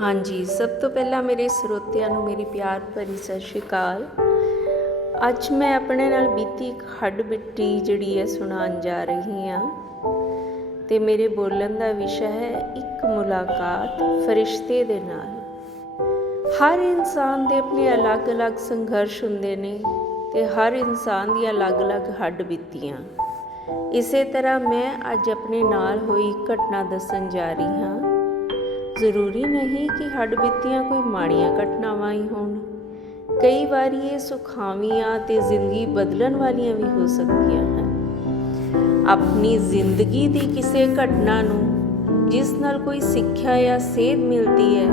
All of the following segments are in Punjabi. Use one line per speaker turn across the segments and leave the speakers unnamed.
ਹਾਂਜੀ, ਸਭ ਤੋਂ ਪਹਿਲਾਂ ਮੇਰੇ ਸਰੋਤਿਆਂ ਨੂੰ ਮੇਰੀ ਪਿਆਰ ਭਰੀ ਸਤਿ ਸ਼੍ਰੀ ਅਕਾਲ। ਅੱਜ ਮੈਂ ਆਪਣੇ ਨਾਲ ਬੀਤੀ ਇੱਕ ਹੱਡ ਬਿੱਟੀ ਜਿਹੜੀ ਹੈ ਸੁਣਾਉਣ ਜਾ ਰਹੀ ਹਾਂ। ਤੇ ਮੇਰੇ ਬੋਲਣ ਦਾ ਵਿਸ਼ਾ ਹੈ ਇੱਕ ਮੁਲਾਕਾਤ ਫਰਿਸ਼ਤੇ ਦੇ ਨਾਲ। ਹਰ ਇਨਸਾਨ ਦੇ ਆਪਣੇ ਅਲੱਗ-ਅਲੱਗ ਸੰਘਰਸ਼ ਹੁੰਦੇ ਨੇ ਤੇ ਹਰ ਇਨਸਾਨ ਦੀਆਂ ਅਲੱਗ-ਅਲੱਗ ਹੱਡ ਬੀਤੀਆਂ। ਇਸੇ ਤਰ੍ਹਾਂ ਮੈਂ ਅੱਜ ਆਪਣੇ ਨਾਲ ਹੋਈ ਘਟਨਾ ਦੱਸਣ ਜਾ ਰਹੀ ਹਾਂ। ਜ਼ਰੂਰੀ ਨਹੀਂ ਕਿ ਹੱਡ ਬੀਤੀਆਂ ਕੋਈ ਮਾੜੀਆਂ ਘਟਨਾਵਾਂ ਹੀ ਹੋਣ। ਕਈ ਵਾਰੀ ਇਹ ਸੁਖਾਵੀਆਂ ਤੇ ਜ਼ਿੰਦਗੀ ਬਦਲਣ ਵਾਲੀਆਂ ਵੀ ਹੋ ਸਕਦੀਆਂ ਹਨ। ਆਪਣੀ ਜ਼ਿੰਦਗੀ ਦੀ ਕਿਸੇ ਘਟਨਾ ਨੂੰ ਜਿਸ ਨਾਲ ਕੋਈ ਸਿੱਖਿਆ ਜਾਂ ਸੇਧ ਮਿਲਦੀ ਹੈ,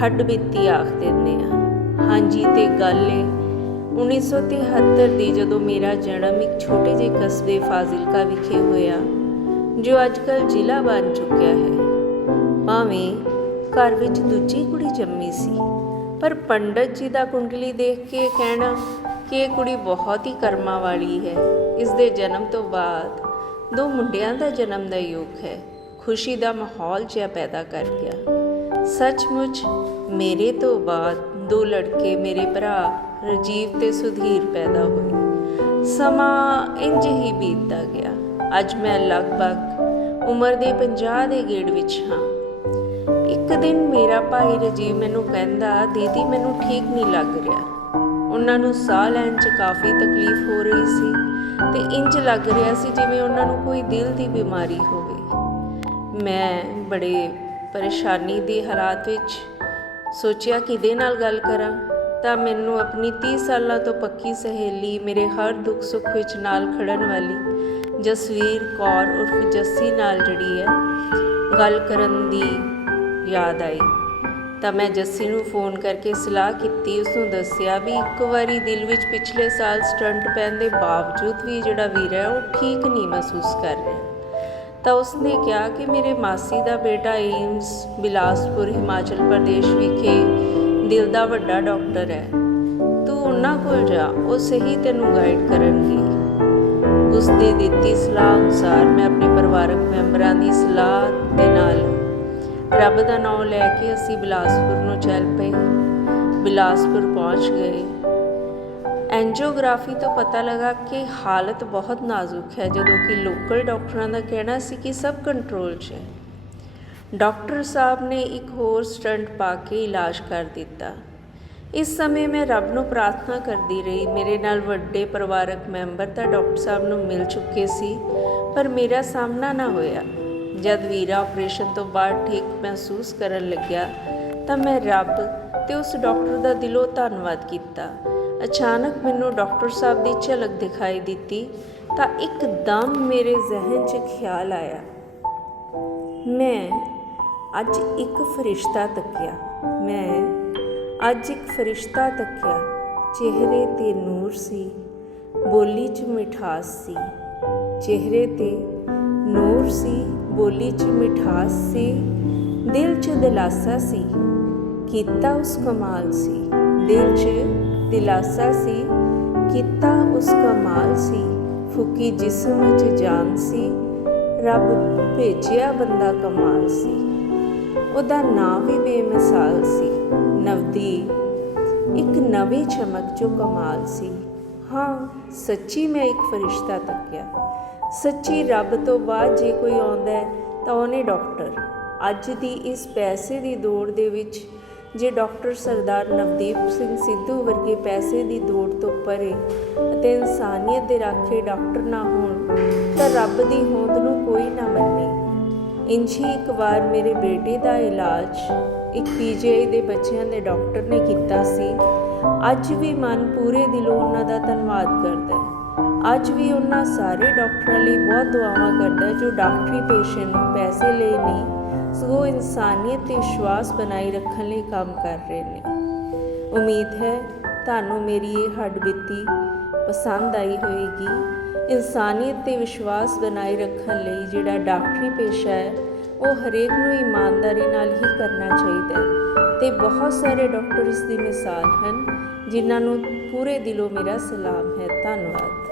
ਹੱਡ ਬੀਤੀ ਆਖ ਦਿੰਦੇ ਆ ਹਾਂਜੀ, ਤੇ ਗੱਲ ਏ 1973 ਦੀ ਜਦੋਂ ਮੇਰਾ ਜਨਮ ਇੱਕ ਛੋਟੇ ਜਿਹੇ ਕਸਬੇ ਫਾਜ਼ਿਲਕਾ ਵਿਖੇ ਹੋਇਆ, ਜੋ ਅੱਜਕੱਲ ਜ਼ਿਲ੍ਹਾ ਬਣ ਚੁੱਕਿਆ ਹੈ। ਭਾਵੇਂ ਘਰ ਵਿੱਚ ਦੂਜੀ ਕੁੜੀ ਜੰਮੀ ਸੀ, ਪਰ ਪੰਡਤ ਜੀ ਦਾ ਕੁੰਡਲੀ ਦੇਖ ਕੇ ਕਹਿਣਾ ਕਿ ਇਹ ਕੁੜੀ ਬਹੁਤ ਹੀ ਕਰਮਾਂ ਵਾਲੀ ਹੈ। ਇਸ ਦੇ ਜਨਮ ਤੋਂ ਬਾਅਦ ਦੋ ਮੁੰਡਿਆਂ ਦਾ ਜਨਮ ਦਾ ਯੋਗ ਹੈ। ਖੁਸ਼ੀ ਦਾ ਮਾਹੌਲ ਜਿਹਾ ਪੈਦਾ ਕਰ ਗਿਆ। ਸੱਚਮੁੱਚ ਮੇਰੇ ਤੋਂ ਬਾਅਦ ਦੋ ਲੜਕੇ ਮੇਰੇ ਭਰਾ ਰਜੀਵ ਤੇ ਸੁਧੀਰ ਪੈਦਾ ਹੋਏ। ਸਮਾਂ ਇੰਜ ਹੀ ਬੀਤਦਾ ਗਿਆ। ਅੱਜ ਮੈਂ ਲਗਭਗ ਉਮਰ ਦੇ 50 ਦੇ ਗੇੜ ਵਿੱਚ ਹਾਂ। ਇੱਕ ਦਿਨ ਮੇਰਾ ਭਾਈ ਰਜੀਵ ਮੈਨੂੰ ਕਹਿੰਦਾ, ਦੀਦੀ, ਮੈਨੂੰ ਠੀਕ ਨਹੀਂ ਲੱਗ ਰਿਹਾ। ਉਹਨਾਂ ਨੂੰ ਸਾਹ ਲੈਣ 'ਚ ਕਾਫੀ ਤਕਲੀਫ ਹੋ ਰਹੀ ਸੀ ਤੇ ਇੰਜ ਲੱਗ ਰਿਹਾ ਸੀ ਜਿਵੇਂ ਉਹਨਾਂ ਨੂੰ ਕੋਈ ਦਿਲ ਦੀ ਬਿਮਾਰੀ ਹੋਵੇ। ਮੈਂ ਬੜੇ ਪਰੇਸ਼ਾਨੀ ਦੇ ਹਾਲਾਤ ਵਿੱਚ ਸੋਚਿਆ, ਕਿਹਦੇ ਨਾਲ ਗੱਲ ਕਰਾਂ? ਤਾਂ ਮੈਨੂੰ ਆਪਣੀ 30 ਸਾਲਾਂ ਤੋਂ ਪੱਕੀ ਸਹੇਲੀ, ਮੇਰੇ ਹਰ ਦੁੱਖ ਸੁੱਖ ਵਿੱਚ ਨਾਲ ਖੜਨ ਵਾਲੀ ਜਸਵੀਰ ਕੌਰ ਉਰਫ ਜੱਸੀ ਨਾਲ ਜਿਹੜੀ ਹੈ। ਗੱਲ ਕਰਨ ਦੀ ਯਾਦ ਆਈ। ਤਾਂ ਮੈਂ ਜੱਸੀ ਨੂੰ ਫੋਨ ਕਰਕੇ ਸਲਾਹ ਕੀਤੀ ਉਸ ਨੂੰ ਦੱਸਿਆ ਵੀ ਇੱਕ ਵਾਰੀ ਦਿਲ ਵਿੱਚ ਪਿਛਲੇ ਸਾਲ ਸਟੰਟ ਪੈਣ ਦੇ ਬਾਵਜੂਦ ਵੀ ਜਿਹੜਾ ਵੀਰ ਹੈ, ਉਹ ਠੀਕ ਨਹੀਂ ਮਹਿਸੂਸ ਕਰ ਰਿਹਾ। ਤਾਂ ਉਸਨੇ ਕਿਹਾ ਕਿ ਮੇਰੇ ਮਾਸੀ ਦਾ ਬੇਟਾ ਏਮਸ, ਬਿਲਾਸਪੁਰ, ਹਿਮਾਚਲ ਪ੍ਰਦੇਸ਼ ਵਿਖੇ ਦਿਲ ਦਾ ਵੱਡਾ ਡਾਕਟਰ ਹੈ। ਤੂੰ ਉਹਨਾਂ ਕੋਲ ਜਾ, ਉਹ ਸਹੀ ਤੈਨੂੰ ਗਾਈਡ ਕਰਨਗੇ। ਉਸ ਦੀ ਦਿੱਤੀ ਸਲਾਹ ਅਨੁਸਾਰ ਮੈਂ ਆਪਣੇ ਪਰਿਵਾਰਕ ਮੈਂਬਰਾਂ ਦੀ ਸਲਾਹ ਦੇ ਨਾਲ ਰੱਬ ਦਾ ਨਾਮ ਲੈ ਕੇ ਅਸੀਂ ਬਿਲਾਸਪੁਰ ਨੂੰ ਚੱਲ ਪਏ ਬਿਲਾਸਪੁਰ ਪਹੁੰਚ ਗਏ। ਐਂਜੀਓਗ੍ਰਾਫੀ ਤੋਂ ਪਤਾ ਲੱਗਾ ਕਿ ਹਾਲਤ ਬਹੁਤ ਨਾਜ਼ੁਕ ਹੈ, ਜਦੋਂ ਕਿ ਲੋਕਲ ਡਾਕਟਰਾਂ ਦਾ ਕਹਿਣਾ ਸੀ ਕਿ ਸਭ ਕੰਟਰੋਲ 'ਚ ਹੈ। ਡਾਕਟਰ ਸਾਹਿਬ ਨੇ ਇੱਕ ਹੋਰ ਸਟੰਟ ਪਾ ਕੇ ਇਲਾਜ ਕਰ ਦਿੱਤਾ। ਇਸ ਸਮੇਂ ਮੈਂ ਰੱਬ ਨੂੰ ਪ੍ਰਾਰਥਨਾ ਕਰਦੀ ਰਹੀ। ਮੇਰੇ ਨਾਲ ਵੱਡੇ ਪਰਿਵਾਰਕ ਮੈਂਬਰ ਤਾਂ ਡਾਕਟਰ ਸਾਹਿਬ ਨੂੰ ਮਿਲ ਚੁੱਕੇ ਸੀ, ਪਰ ਮੇਰਾ ਸਾਹਮਣਾ ਨਾ ਹੋਇਆ। ਜਦ ਵੀਰਾ ਆਪਰੇਸ਼ਨ ਤੋਂ ਬਾਅਦ ਠੀਕ ਮਹਿਸੂਸ ਕਰਨ ਲੱਗਿਆ ਤਾਂ ਮੈਂ ਰੱਬ ਤੇ ਉਸ ਡਾਕਟਰ ਦਾ ਦਿਲੋਂ ਧੰਨਵਾਦ ਕੀਤਾ। ਅਚਾਨਕ ਮੈਨੂੰ ਡਾਕਟਰ ਸਾਹਿਬ ਦੀ ਝਲਕ ਦਿਖਾਈ ਦਿੱਤੀ ਤਾਂ ਇੱਕਦਮ ਮੇਰੇ ਜ਼ਿਹਨ 'ਚ ਖਿਆਲ ਆਇਆ। ਮੈਂ ਅੱਜ ਇੱਕ ਫਰਿਸ਼ਤਾ ਤੱਕਿਆ। ਮੈਂ ਅੱਜ ਇੱਕ ਫਰਿਸ਼ਤਾ ਤੱਕਿਆ। ਚਿਹਰੇ ਤੇ ਨੂਰ ਸੀ, ਬੋਲੀ 'ਚ ਮਿਠਾਸ ਸੀ। ਚਿਹਰੇ ਤੇ ਨੂਰ ਸੀ, ਬੋਲੀ 'ਚ ਮਿਠਾਸ ਸੀ, ਦਿਲ 'ਚ ਦਿਲਾਸਾ ਸੀ, ਕੀਤਾ ਉਸ ਕਮਾਲ ਸੀ। ਦਿਲ 'ਚ ਦਿਲਾਸਾ ਸੀ, ਕੀਤਾ ਉਸ ਕਮਾਲ ਸੀ, ਫੁਕੀ ਜਿਸਮ 'ਚ ਜਾਨ ਸੀ, ਰੱਬ ਭੇਜਿਆ ਬੰਦਾ ਕਮਾਲ ਸੀ। ਉਹਦਾ ਨਾਂ ਵੀ ਬੇਮਿਸਾਲ ਸੀ। ਨਵਦੀਪ, ਇੱਕ ਨਵੀਂ ਚਮਕ ਜੋ ਕਮਾਲ ਸੀ। ਹਾਂ, ਸੱਚੀ ਮੈਂ ਇੱਕ ਫਰਿਸ਼ਤਾ ਤੱਕਿਆ। ਸੱਚੀ ਰੱਬ ਤੋਂ ਬਾਅਦ ਜੇ ਕੋਈ ਆਉਂਦਾ ਹੈ, ਤਾਂ ਉਹਨੇ ਡਾਕਟਰ। ਅੱਜ ਦੀ ਇਸ ਪੈਸੇ ਦੀ ਦੌੜ ਦੇ ਵਿੱਚ, ਜੇ ਡਾਕਟਰ ਸਰਦਾਰ ਨਵਦੀਪ ਸਿੰਘ ਸਿੱਧੂ ਵਰਗੇ ਪੈਸੇ ਦੀ ਦੌੜ ਤੋਂ ਪਰੇ ਅਤੇ ਇਨਸਾਨੀਅਤ ਦੇ ਰਾਖੇ ਡਾਕਟਰ ਨਾ ਹੋਣ, ਤਾਂ ਰੱਬ ਦੀ ਹੋਂਦ ਨੂੰ ਕੋਈ ਨਾ ਮੰਨੇ। ਇੰਝੀ ਇੱਕ ਵਾਰ ਮੇਰੇ ਬੇਟੇ ਦਾ ਇਲਾਜ ਇੱਕ ਪੀਜੀਆਈ ਦੇ ਬੱਚਿਆਂ ਦੇ ਡਾਕਟਰ ਨੇ ਕੀਤਾ ਸੀ। ਅੱਜ ਵੀ ਮਨ ਪੂਰੇ ਦਿਲੋਂ ਉਹਨਾਂ ਦਾ ਧੰਨਵਾਦ ਕਰਦਾ ਅੱਜ ਵੀ ਉਹਨਾਂ ਸਾਰੇ ਡਾਕਟਰਾਂ ਲਈ ਬਹੁਤ ਦੁਆਵਾਂ ਕਰਦਾ ਜੋ ਡਾਕਟਰੀ ਪੇਸ਼ੇ ਨੂੰ ਪੈਸੇ ਲਈ ਨਹੀਂ, ਸਗੋਂ ਇਨਸਾਨੀਅਤ ਤੇ ਵਿਸ਼ਵਾਸ ਬਣਾਈ ਰੱਖਣ ਲਈ ਕੰਮ ਕਰ ਰਹੇ ਨੇ। ਉਮੀਦ ਹੈ ਤੁਹਾਨੂੰ ਮੇਰੀ ਇਹ ਹੱਡਬੀਤੀ ਪਸੰਦ ਆਈ ਹੋਵੇਗੀ। ਇਨਸਾਨੀਅਤ ਤੇ ਵਿਸ਼ਵਾਸ ਬਣਾਈ ਰੱਖਣ ਲਈ ਜਿਹੜਾ ਡਾਕਟਰੀ ਪੇਸ਼ਾ ਹੈ, ਉਹ ਹਰੇਕ ਨੂੰ ਇਮਾਨਦਾਰੀ ਨਾਲ ਹੀ ਕਰਨਾ ਚਾਹੀਦਾ ਹੈ। ਤੇ ਬਹੁਤ ਸਾਰੇ ਡਾਕਟਰ ਇਸ ਦੀ ਮਿਸਾਲ ਹਨ, ਜਿਨ੍ਹਾਂ ਨੂੰ ਪੂਰੇ ਦਿਲੋਂ ਮੇਰਾ ਸਲਾਮ ਹੈ। ਧੰਨਵਾਦ।